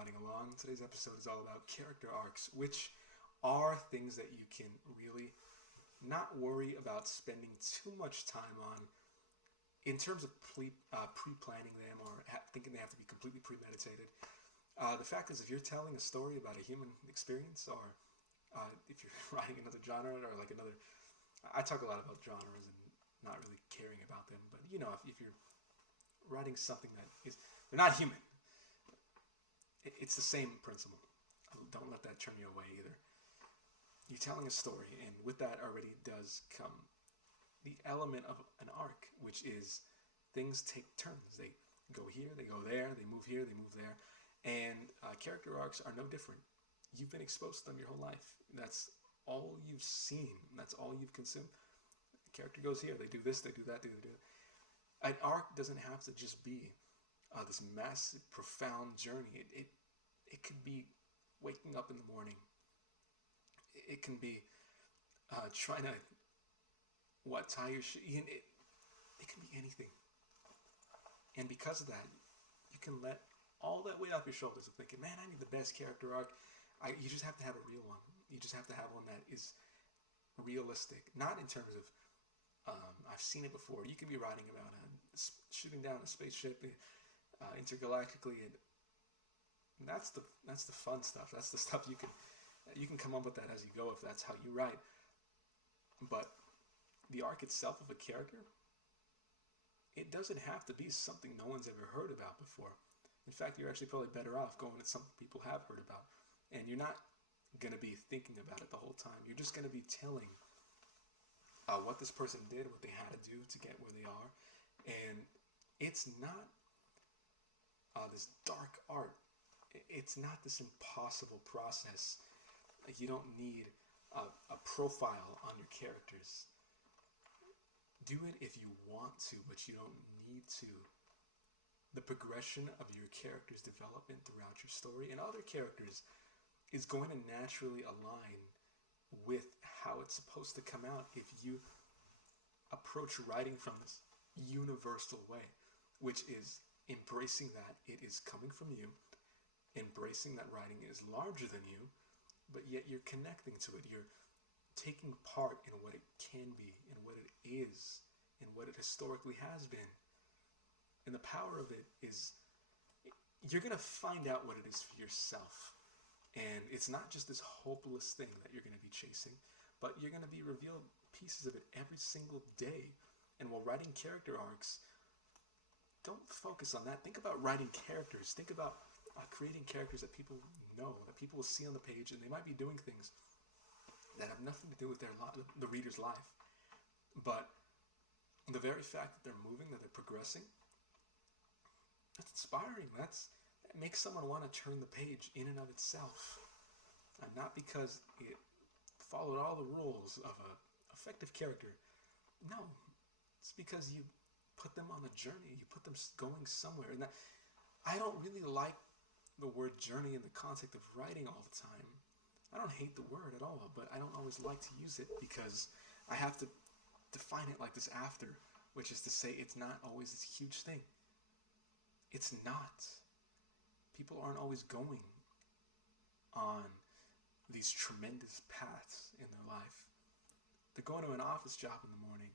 nodding along. Today's episode is all about character arcs, which are things that you can really not worry about spending too much time on in terms of pre-planning them or thinking they have to be completely premeditated. The fact is, if you're telling a story about a human experience, or if you're writing another genre or like another, I talk a lot about genres and not really caring about them, but you know, if you're writing something that is, they're not human, it's the same principle. Don't let that turn you away either. You're telling a story, and with that already does come the element of an arc, which is things take turns. They go here, they go there, they move here, they move there, and character arcs are no different. You've been exposed to them your whole life. That's all you've seen. That's all you've consumed. The character goes here, they do this, they do that, they do that. An arc doesn't have to just be this massive, profound journey. It could be waking up in the morning. It can be trying to tie your shoe. It can be anything. And because of that, you can let all that weight off your shoulders of thinking, man, I need the best character arc. You just have to have a real one. You just have to have one that is realistic. Not in terms of, I've seen it before. You can be writing about shooting down a spaceship intergalactically, and that's the fun stuff. That's the stuff you can come up with that as you go if that's how you write. But the arc itself of a character, it doesn't have to be something no one's ever heard about before. In fact, you're actually probably better off going with something people have heard about, and you're not going to be thinking about it the whole time. You're just going to be telling what this person did, what they had to do to get where they are, and it's not this dark art. It's not this impossible process. You don't need a profile on your characters. Do it if you want to, but you don't need to. The progression of your character's development throughout your story and other characters is going to naturally align with how it's supposed to come out if you approach writing from this universal way, which is embracing that it is coming from you, embracing that writing is larger than you, but yet you're connecting to it. You're taking part in what it can be, in what it is, in what it historically has been. And the power of it is you're going to find out what it is for yourself. And it's not just this hopeless thing that you're going to be chasing, but you're going to be revealed pieces of it every single day. And while writing character arcs, don't focus on that. Think about writing characters. Think about creating characters that people know, that people will see on the page, and they might be doing things that have nothing to do with the reader's life. But the very fact that they're moving, that they're progressing, that's inspiring. That makes someone want to turn the page in and of itself. And not because it followed all the rules of an effective character. No, it's because you put them on a journey. You put them going somewhere. And that, I don't really like the word journey in the context of writing all the time. I don't hate the word at all, but I don't always like to use it because I have to define it like this after, which is to say it's not always this huge thing. It's not. People aren't always going on these tremendous paths in their life. They're going to an office job in the morning.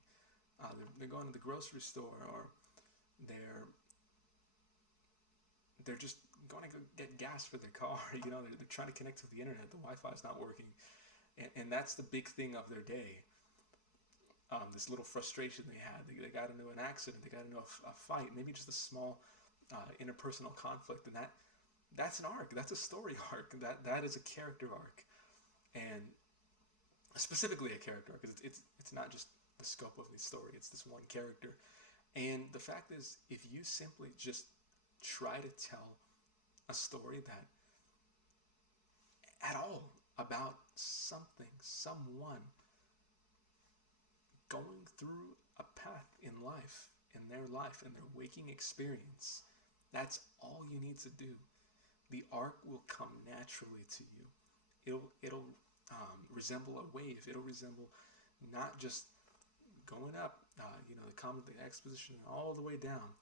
They're going to the grocery store, or they're just going to go get gas for their car. You know, they're trying to connect to the internet. The Wi-Fi is not working, and that's the big thing of their day. This little frustration they had. They got into an accident. They got into a fight. Maybe just a small interpersonal conflict, and that's an arc. That's a story arc. That is a character arc, and specifically a character arc because it's not just the scope of the story. It's this one character, and the fact is, if you simply just try to tell a story that at all about something, someone going through a path in life, in their waking experience, that's all you need to do. The arc will come naturally to you. It'll resemble a wave. It'll resemble not just going up, the exposition all the way down.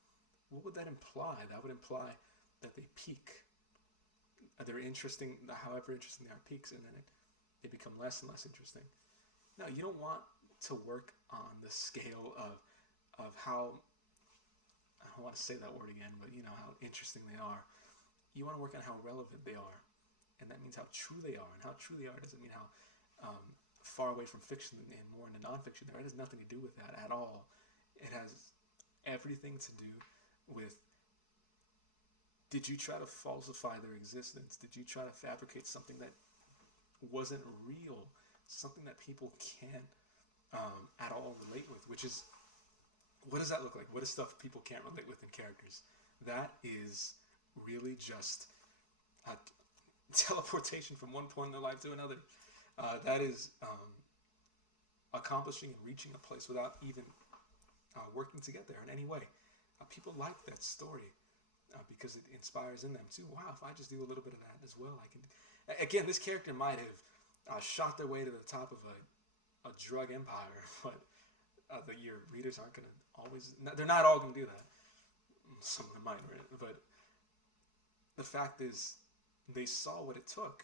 What would that imply? That would imply that they peak. they're interesting, however interesting they are, peaks, and then they become less and less interesting. No, you don't want to work on the scale of how, I don't want to say that word again, but how interesting they are. You want to work on how relevant they are, and that means how true they are. And how true they are doesn't mean how far away from fiction and more into nonfiction. It has nothing to do with that at all. It has everything to do with, did you try to falsify their existence? Did you try to fabricate something that wasn't real? Something that people can't at all relate with, which is, what does that look like? What is stuff people can't relate with in characters? That is really just a teleportation from one point in their life to another. That is accomplishing and reaching a place without even working to get there in any way. People like that story because it inspires in them too. Wow, if I just do a little bit of that as well, I can. Again, this character might have shot their way to the top of a drug empire, but your readers aren't going to always. They're not all going to do that. Some of them might, right? But the fact is, they saw what it took,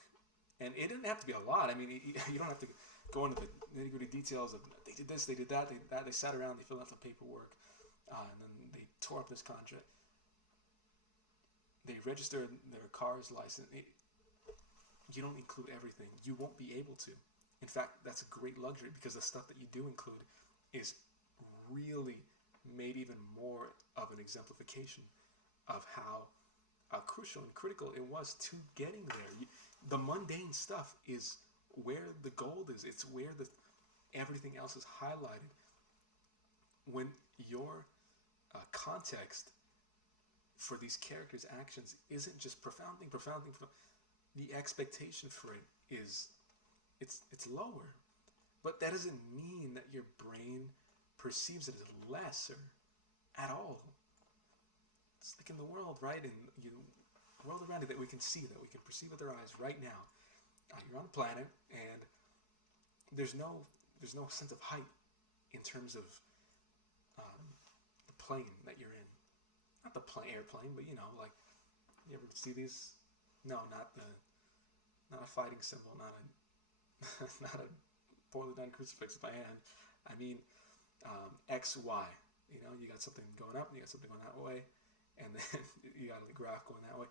and it didn't have to be a lot. I mean, you don't have to go into the nitty-gritty details of they did this, they did that, they sat around, they filled out the paperwork, and then they tore up this contract. They registered their car's license. You don't include everything. You won't be able to. In fact, that's a great luxury because the stuff that you do include is really made even more of an exemplification of how crucial and critical it was to getting there. The mundane stuff is where the gold is. It's where everything else is highlighted. When your context for these characters' actions isn't just profound thing, the expectation for it is it's lower. But that doesn't mean that your brain perceives it as lesser at all. It's like in the world, right? In the world around you that we can see, that we can perceive with our eyes right now. You're on a planet, and there's no sense of height in terms of the plane that you're in. Not the airplane, but like, you ever see these? No, not a fighting symbol, not a poorly done crucifix with my hand. I mean, X, Y. You got something going up, and you got something going that way, and then you got a graph going that way.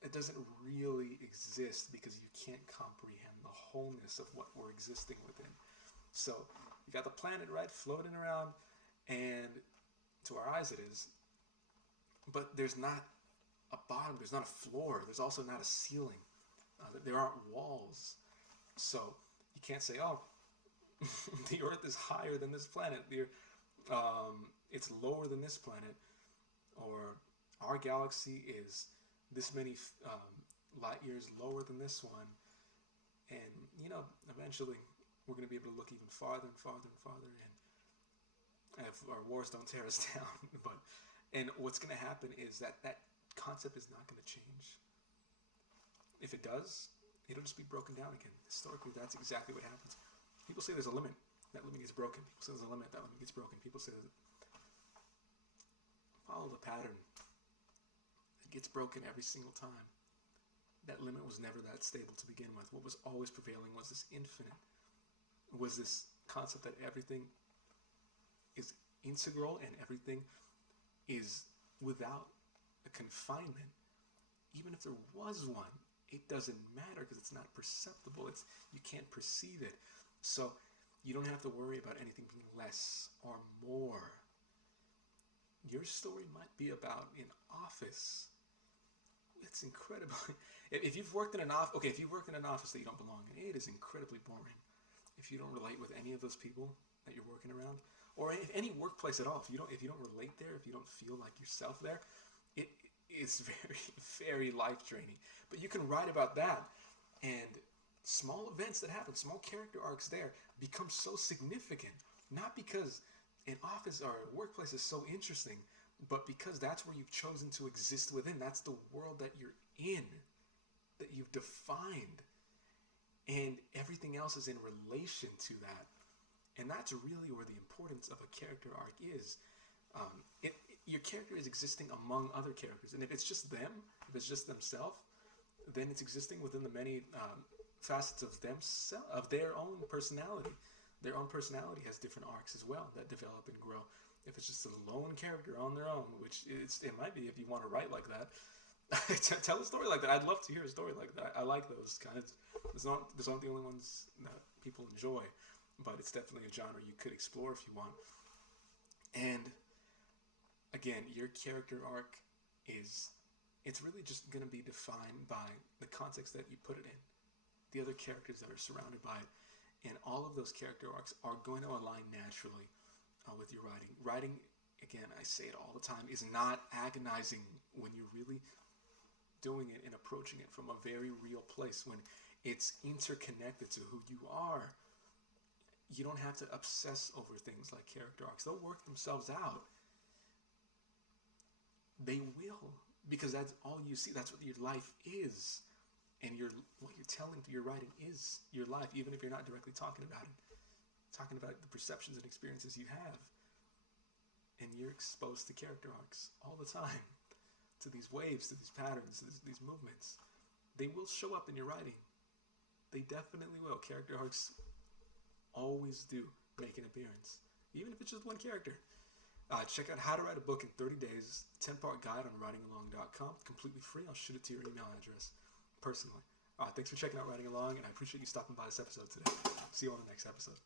It doesn't really exist because you can't comprehend the wholeness of what we're existing within. So you got the planet, right, floating around, and to our eyes it is. But there's not a bottom, there's not a floor, there's also not a ceiling. There aren't walls. So you can't say, oh, the Earth is higher than this planet. It's lower than this planet. Or our galaxy is this many light years lower than this one. And, eventually we're going to be able to look even farther and farther and farther. And if our wars don't tear us down. And what's going to happen is that concept is not going to change. If it does, it'll just be broken down again. Historically, that's exactly what happens. People say there's a limit. That limit gets broken. People say there's a limit. That limit gets broken. People say follow the pattern. It gets broken every single time. That limit was never that stable to begin with. What was always prevailing was this infinite. Was this concept that everything is integral and everything is without a confinement. Even if there was one, it doesn't matter because it's not perceptible. You can't perceive it. So you don't have to worry about anything being less or more. Your story might be about an office. It's incredible. If you've worked in an office, if you've worked in an office that you don't belong in, it is incredibly boring. If you don't relate with any of those people that you're working around, or any workplace at all, if you don't relate there, if you don't feel like yourself there, it is very, very life draining. But you can write about that, and small events that happen, small character arcs there become so significant, not because an office or a workplace is so interesting, but because that's where you've chosen to exist within. That's the world that you're in, that you've defined, and everything else is in relation to that. And that's really where the importance of a character arc is. Your character is existing among other characters, and if it's just them, if it's just themselves, then it's existing within the many facets of of their own personality. Their own personality has different arcs as well that develop and grow. If it's just a lone character on their own, which it might be if you want to write like that, tell a story like that. I'd love to hear a story like that. I like those kind of. There's not the only ones that people enjoy, but it's definitely a genre you could explore if you want. And again, your character arc is it's really just going to be defined by the context that you put it in, the other characters that are surrounded by it, and all of those character arcs are going to align naturally with your writing. Writing, again, I say it all the time, is not agonizing when you're really doing it and approaching it from a very real place, when it's interconnected to who you are. You don't have to obsess over things like character arcs. They'll work themselves out. They will, because that's all you see. That's what your life is. And what you're telling through your writing is your life, even if you're not directly talking about it. Talking about the perceptions and experiences you have. And you're exposed to character arcs all the time, to these waves, to these patterns, to these movements. They will show up in your writing. They definitely will. Character arcs always do make an appearance, even if it's just one character. Check out How to Write a Book in 30 Days, 10-part guide on writingalong.com. Completely free. I'll shoot it to your email address personally. Thanks for checking out Writing Along, and I appreciate you stopping by this episode today. See you on the next episode.